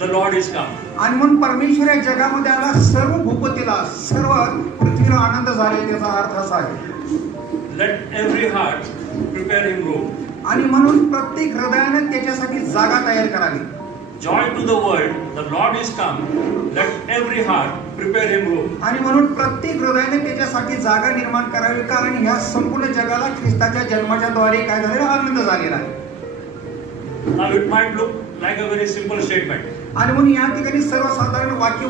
the Lord is come. आणि म्हणून परमेश्वर या जगामध्ये आला, सर्व भूपतीला, सर्व पृथ्वीला आनंद झाले. त्याचा अर्थ असा आहे, Let every heart prepare him room. आणि म्हणून प्रत्येक हृदयाने त्याच्यासाठी जागा तयार करावी. Joy to the world, the Lord is come. Let every heart prepare him room. आणि म्हणून प्रत्येक हृदयाने त्याच्यासाठी जागा निर्माण करावी, कारण ह्या संपूर्ण जगाला ख्रिस्ताच्या जन्माच्या द्वारे काय झालेला, आनंद झालेला आहे. Now it might look like a very simple statement. आणि म्हणून या ठिकाणी सर्वसाधारण वाक्य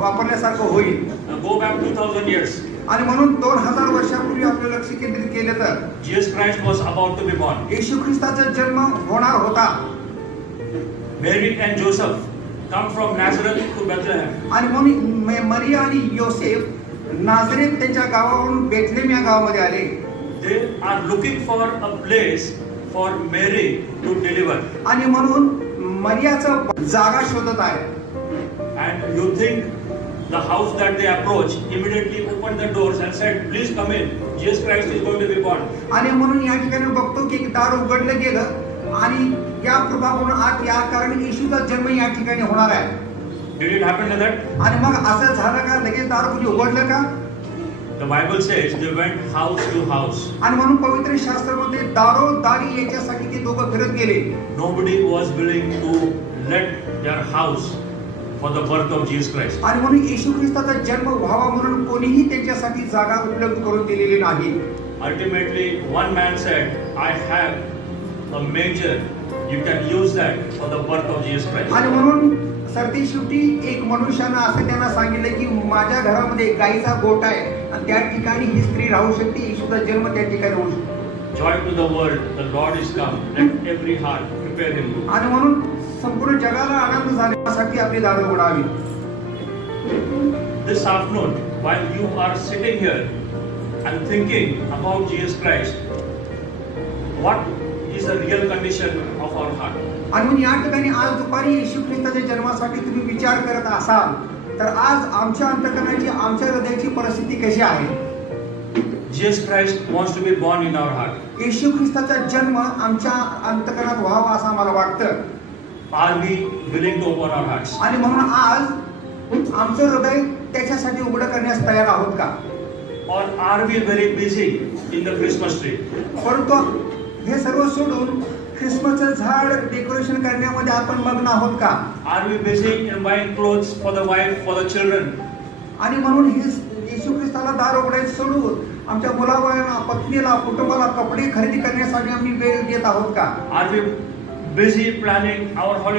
वापरण्यासारखं होईल. Now go back 2000 years. आणि म्हणून 2000 वर्षापूर्वी आपलं लक्ष केंद्रित केलं तर Jesus Christ was about to be born. येशू ख्रिस्ताचा जन्म होणार होता. Mary and Joseph come from Nazareth to Bethlehem. आणि म्हणून मरिया आणि योसेफ नाझरेत त्यांच्या गावावरून बेथलेम या गावामध्ये आले. They are looking for a place for Mary to deliver. आणि म्हणून मरियाचं जागा शोधत आहे. And you think the house that they approached immediately opened the doors and said, "Please come in. Jesus Christ is going to be born." आणि म्हणून या ठिकाणी बघतो की दार उघडलं गेलं आणि या प्रभावावरून आत या, कारण येशूचा जन्म या ठिकाणी होणार आहे. Did it happen like that? आणि मग असं झालं का, लगेच दार उघडलं का? The Bible says they went house to house. आणि म्हणून पवित्र शास्त्रामध्ये दारोदारी याच्यासाठी ते दोघं फिरत गेले. Nobody was willing to let their house for the birth of Jesus Christ. आणि म्हणून येशू ख्रिस्ताचा जन्म व्हावा म्हणून कोणीही त्यांच्यासाठी जागा उपलब्ध करून दिलेली नाही. Ultimately, one man said, "I have a manger. You can use that for the birth of Jesus Christ." आणि म्हणून सरतेशेवटी एक मनुष्यानं असं त्यांना सांगितलं की माझ्या घरामध्ये गाईचा गोठा आहे आणि त्या ठिकाणी ही स्त्री राहू शकते. येशूचा जन्म त्या ठिकाणी होऊ शकतो. Joy to the world, the Lord is come. Let every heart prepare him room. आणि म्हणून संपूर्ण जगाला आनंद झाल्यासाठी आपली दारं उघडावी. This afternoon, while you are sitting here and thinking about Jesus Christ, what is the real condition of our heart? आणि म्हणून या ठिकाणी आज दुपारी येशू ख्रिस्ताच्या जन्मासाठी तुम्ही विचार करत असाल तर आज आमच्या अंतःकरणाची, आमच्या हृदयाची परिस्थिती कशी आहे? Jesus Christ wants to be born in our heart. येशू ख्रिस्ताचा जन्म आमच्या अंतःकरणात व्हावा असं आम्हाला वाटतं. Are we willing to open our hearts? आणि म्हणून आज आमचं हृदय त्याच्यासाठी उघडं करण्यास तयार आहोत का? Or are we very busy in the Christmas tree? परंतु हे सर्व सोडून ख्रिसमसचं झाड डेकोरेशन करण्यामध्ये आपण मग्न आहोत का? Are we busy in buying clothes for the wife, for the children? आणि म्हणून हे येशू ख्रिस्ताला दार उघडायचं सोडून आमच्या मुलाबाळांना, पत्नीला, कुटुंबाला कपडे खरेदी करण्यासाठी आम्ही वेळ देत आहोत का? Are we busy planning our holiday?